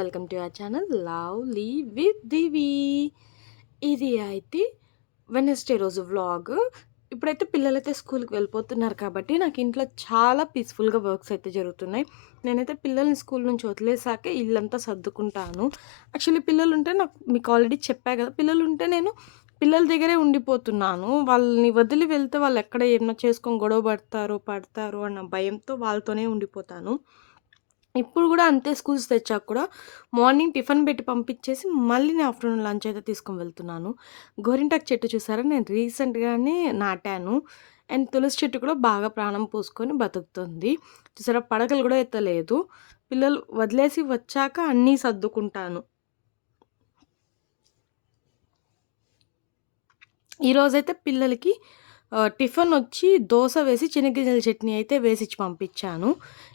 Welcome to our channel lovely with Divi. ఇది అయితే Wednesday రోజు వ్లాగ్. ఇప్పుడైతే పిల్లలైతే స్కూల్కి వెళ్ళిపోతున్నారు కాబట్టి నాకు ఇంట్లో చాలా పీస్ఫుల్గా వర్క్స్ అయితే జరుగుతున్నాయి. నేనైతే పిల్లల్ని స్కూల్ నుంచి వదిలేసాక ఇల్లంతా సర్దుకుంటాను. యాక్చువల్లీ పిల్లలు ఉంటే నాకు మీకు ఆల్రెడీ చెప్పా కదా, పిల్లలు ఉంటే నేను పిల్లల దగ్గరే ఉండిపోతున్నాను. వాళ్ళని వదిలి వెళ్తే వాళ్ళు ఎక్కడ ఏమన్నా చేసుకొని గొడవ పడతారో అన్న భయంతో వాళ్ళతోనే ఉండిపోతాను. ఇప్పుడు గూడా అంతే, స్కూల్స్ తెచ్చాక కూడా మార్నింగ్ టిఫిన్ పెట్టి పంపించేసి మళ్ళీ నేను ఆఫ్టర్‌నూన్ లంచ్ అయితే తీసుకొని వెళ్తున్నాను. గోరింటాకు చెట్టు చూసారా, నేను రీసెంట్‌గానే నాటాను. అండ్ తులసి చెట్టు కూడా బాగా ప్రాణం పోసుకొని బతుకుతుంది. చూసారా, పడకలు గూడా ఎత్తలేదు. పిల్లలు వదిలేసి వచ్చాక అన్నీ సర్దుకుంటాను. ఈరోజైతే పిల్లలకి టిఫినొచ్చి దోస వేసి చెనగ్గింజల చట్నీ అయితే వేసిచ్చి పంపించాను.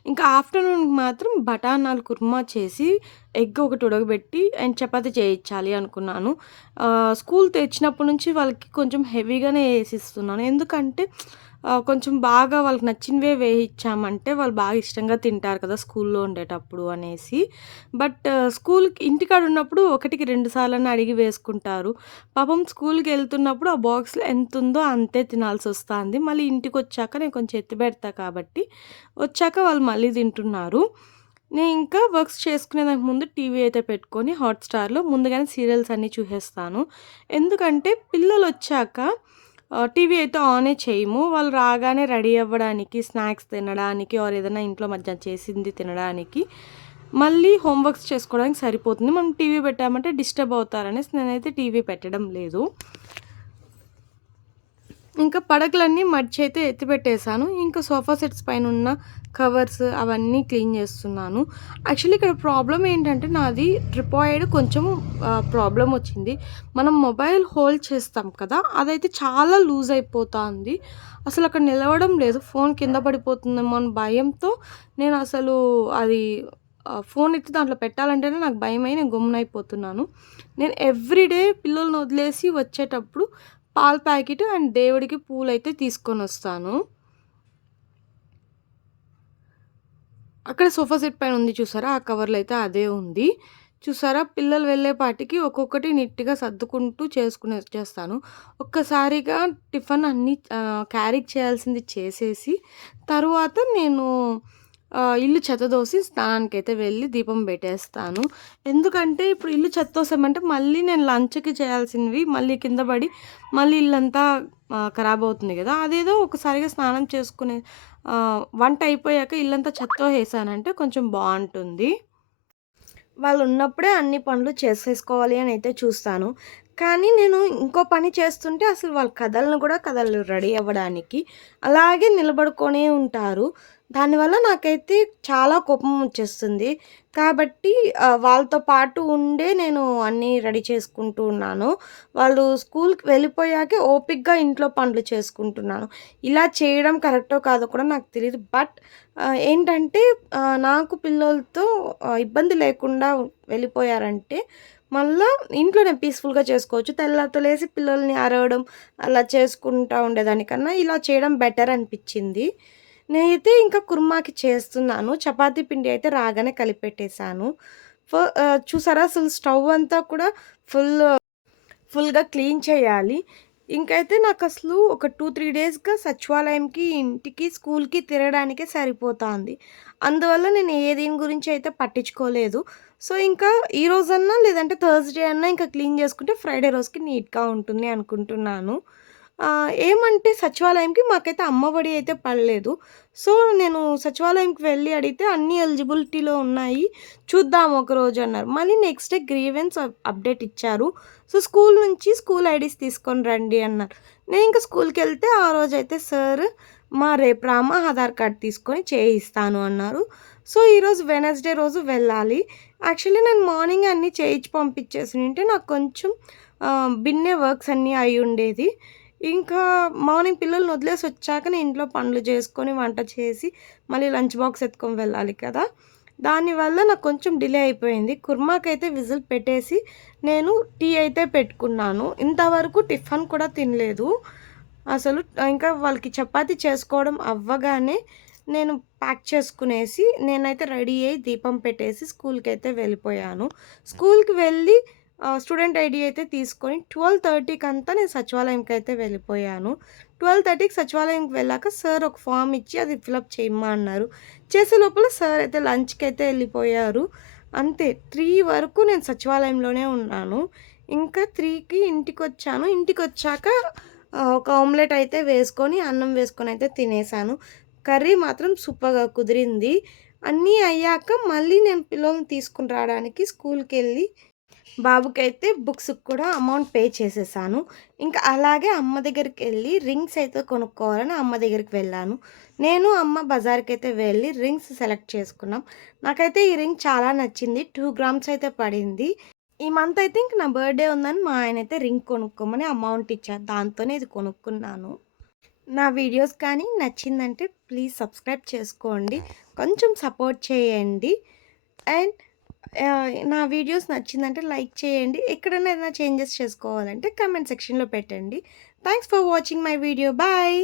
ఇంకా ఆఫ్టర్‌నూన్‌కి మాత్రం బఠానాలు కుర్మా చేసి, ఎగ్ ఒకటి ఉడకబెట్టి అండ్ చపాతీ చేయించాలి అనుకున్నాను. స్కూల్ తెచ్చినప్పటి నుంచి వాళ్ళకి కొంచెం హెవీగానే ఏసిస్తున్నాను. ఎందుకంటే కొంచెం బాగా వాళ్ళకి నచ్చినవే వేయిచ్చామంటే వాళ్ళు బాగా ఇష్టంగా తింటారు కదా స్కూల్‌లో ఉండేటప్పుడు అనేసి. బట్ స్కూల్‌కి ఇంటికాడ ఉన్నప్పుడు ఒకటికి 2 సార్లన్నా అడిగి వేసుకుంటారు. పాపం స్కూల్‌కెళ్తున్నప్పుడు ఆ బాక్స్‌లో ఎంతుందో అంతే తినాల్సొస్తాంది. మళ్ళీ ఇంటికొచ్చాక నేను కొంచెం ఎత్తిపెడతా కాబట్టి, వచ్చాక వాళ్ళు మళ్ళీ తింటున్నారు. నేను ఇంకా వర్క్స్ చేసుకునేదానికి ముందు టీవీ అయితే పెట్టుకొని హాట్‌స్టార్‌లో ముందుగానే సీరియల్స్ అన్నీ చూసేస్తాను. ఎందుకంటే పిల్లలొచ్చాక టీవీ అయితే ఆనే చేయము. వాళ్ళు రాగానే రెడీ అవ్వడానికి, స్నాక్స్ తినడానికి ఆర్ ఏదైనా ఇంట్లో మధ్యాహ్నం చేసింది తినడానికి, మళ్ళీ హోమ్ వర్క్స్ చేసుకోవడానికి సరిపోతుంది. మనం టీవీ పెట్టామంటే డిస్టర్బ్ అవుతారనేసి నేనైతే టీవీ పెట్టడం లేదు. ఇంకా పడకలన్నీ మడిచయితే ఎత్తిపెట్టేసాను. ఇంకా సోఫా సెట్స్ పైనున్న కవర్స్ అవన్నీ క్లీన్ చేస్తున్నాను. యాక్చువల్లీ ఇక్కడ ప్రాబ్లమ్ ఏంటంటే నాది ట్రిపాయిడ్ కొంచెం ప్రాబ్లమ్ వచ్చింది. మనం మొబైల్ హోల్డ్ చేస్తాం కదా, అదైతే చాలా లూజ్ అయిపోతాంది. అసలు అక్కడ నిలవడం లేదు. ఫోన్ కింద పడిపోతుందేమో అని భయంతో నేను అసలు అది ఫోన్ ఎత్తి దాంట్లో పెట్టాలంటేనే నాకు భయమై నేను గమ్మునయిపోతున్నాను. నేను ఎవ్రీడే పిల్లల్ని వదిలేసి వచ్చేటప్పుడు పాల ప్యాకెట్ అండ్ దేవుడికి పూలైతే తీసుకొనొస్తాను. అక్కడ సోఫా సెట్ పైన ఉంది చూసారా, ఆ కవర్‌లో అయితే అదే ఉంది. చూసారా, పిల్లలు వెళ్ళేపాటికి ఒక్కొక్కటి నీట్‌గా సర్దుకుంటూ చేసుకునొచ్చేస్తాను. ఒక్కసారిగా టిఫిన్ అన్నీ క్యారీ చేయాల్సింది చేసేసి, తరువాత నేను ఇల్లు చెత్తదోసి స్నానానికైతే వెళ్ళి దీపం పెట్టేస్తాను. ఎందుకంటే ఇప్పుడు ఇల్లు చెత్తోసామంటే మళ్ళీ నేను లంచ్‌కి చేయాల్సినవి మళ్ళీ కింద పడి మళ్ళీ ఇల్లంతా ఖరాబవుతుంది గదా! అదేదో ఒకసారిగా స్నానం చేసుకునే వంట అయిపోయాక ఇల్లంతా చెత్తోసేసానంటే కొంచెం బావుంటుంది. వాళ్ళున్నప్పుడే అన్ని పనులు చేసేసుకోవాలి అనైతే చూస్తాను. కానీ నేను ఇంకో పని చేస్తుంటే అసలు వాళ్ళు కదలను కూడా కదలరు రెడీ అవ్వడానికి. అలాగే నిలబడుకొనే ఉంటారు. దానివల్ల నాకైతే చాలా కోపం వచ్చేస్తుంది. కాబట్టి వాళ్ళతో పాటు ఉండే నేను అన్నీ రెడీ చేసుకుంటూ ఉన్నాను. వాళ్ళు స్కూల్‌కి వెళ్ళిపోయాకే ఓపికగా ఇంట్లో పనులు చేసుకుంటున్నాను. ఇలా చేయడం కరెక్టో కాదో కూడా నాకు తెలీదు. బట్ ఏంటంటే నాకు పిల్లలతో ఇబ్బంది లేకుండా వెళ్ళిపోయారంటే, మళ్ళా ఇంట్లో నేను పీస్‌ఫుల్‌గా చేసుకోవచ్చు. తెల్లారితో లేసి పిల్లల్ని అరవడం అలా చేసుకుంటా ఉండేదానికన్నా ఇలా చేయడం బెటర్ అనిపిచ్చింది. నేనైతే ఇంకా కుర్మాకి చేస్తున్నాను. చపాతీ పిండి అయితే రాగానే కలిపెట్టేసాను. చూసారా, అసలు స్టవ్ అంతా కూడా ఫుల్ ఫుల్‌గా క్లీన్ చేయాలి. ఇంకైతే నాకసలు ఒక 2, 3 డేస్‌గా సచివాలయంకి, ఇంటికి, స్కూల్‌కి తిరగడానికే సరిపోతాంది. అందువల్ల నేను దీని గురించి అయితే పట్టించుకోలేదు. సో, ఇంకా ఈ రోజన్నా లేదంటే థర్స్‌డే అన్నా ఇంకా క్లీన్ చేసుకుంటే ఫ్రైడే రోజుకి నీట్‌గా ఉంటుంది అనుకుంటున్నాను. ఏమంటే సచివాలయంకి మాకైతే అమ్మఒడి అయితే పడలేదు. సో, నేను సచివాలయంకి వెళ్ళి అడిగితే అన్నీ ఎలిజిబిలిటీలో ఉన్నాయి. చూద్దాం ఒకరోజు అన్నారు. మళ్ళీ నెక్స్ట్ డే గ్రీవెన్స్ అప్డేట్ ఇచ్చారు. సో, స్కూల్ నుంచి స్కూల్ ఐడీస్ తీసుకొని రండి అన్నారు. నేను ఇంక స్కూల్‌కెళ్తే ఆ రోజైతే సార్ రేపు రామా ఆధార్ కార్డ్ తీసుకొని చేయిస్తాను అన్నారు. సో, ఈరోజు వెడ్నెస్‌డే రోజు వెళ్ళాలి. యాక్చువల్లీ నేను మార్నింగే అన్నీ చేయించి పంపించేసుంటే నాకు కొంచెం బిన్నే వర్క్స్ అన్నీ అయ్యుండేది. ఇంకా మార్నింగ్ పిల్లల్ని వదిలేసి వచ్చాక నేను ఇంట్లో పనులు చేసుకొని, వంట చేసి, మళ్ళీ లంచ్ బాక్స్ ఎత్తుకొని వెళ్ళాలి కదా! దానివల్ల నాకు కొంచెం డిలే అయిపోయింది. కుర్మాకైతే విజిల్ పెట్టేసి నేను టీ అయితే పెట్టుకున్నాను. ఇంతవరకు టిఫిన్ కూడా తినలేదు. అసలు ఇంకా వాళ్ళకి చపాతీ చేసుకోవడం అవ్వగానే నేను ప్యాక్ చేసుకునేసి నేనైతే రెడీ అయ్యి దీపం పెట్టేసి స్కూల్‌కైతే వెళ్ళిపోయాను. స్కూల్‌కి వెళ్ళి స్టూడెంట్ ఐడీ అయితే తీసుకొని 12:30కి అంతా నేను సచివాలయంకైతే వెళ్ళిపోయాను. 12:30కి సచివాలయంకి వెళ్ళాక సార్ ఒక ఫార్మ్ ఇచ్చి అది ఫిలప్ చేయమ్మా అన్నారు. చేసే లోపల సార్ అయితే లంచ్‌కైతే ఎళ్ళిపోయారు. అంతే 3 వరకు నేను సచివాలయంలోనే ఉన్నాను. ఇంకా 3కి ఇంటికొచ్చాను. ఇంటికొచ్చాక ఒక ఆమ్లెట్ అయితే వేసుకొని, అన్నం వేసుకొనైతే తినేసాను. కర్రీ మాత్రం సూపర్‌గా కుదిరింది. అన్నీ అయ్యాక మళ్ళీ నేను పిల్లల్ని తీసుకొని రావడానికి స్కూల్‌కెళ్ళి బాబుకైతే బుక్స్‌కి కూడా అమౌంట్ పే చేసేసాను. ఇంకా అలాగే అమ్మ దగ్గరికెళ్ళి రింగ్స్ అయితే కొనుక్కోవాలని అమ్మ దగ్గరికి వెళ్ళాను. నేను, అమ్మ బజార్‌కైతే వెళ్ళి రింగ్స్ సెలెక్ట్ చేసుకున్నాం. నాకైతే ఈ రింగ్ చాలా నచ్చింది. 2 గ్రామ్స్ అయితే పడింది. ఈ మంత్ అయితే ఇంక నా బర్త్‌డే ఉందని మా ఆయనైతే రింగ్ కొనుక్కోమని అమౌంట్ ఇచ్చారు. దాంతోనే ఇది కొనుక్కున్నాను. నా వీడియోస్ కానీ నచ్చిందంటే ప్లీజ్ సబ్స్క్రైబ్ చేసుకోండి. కొంచెం సపోర్ట్ చేయండి. అండ్ నా వీడియోస్ నచ్చిందంటే లైక్ చేయండి. ఎక్కడైనా ఏదైనా చేంజెస్ చేసుకోవాలంటే కామెంట్ సెక్షన్‌లో పెట్టండి. Thanks for watching my video. Bye.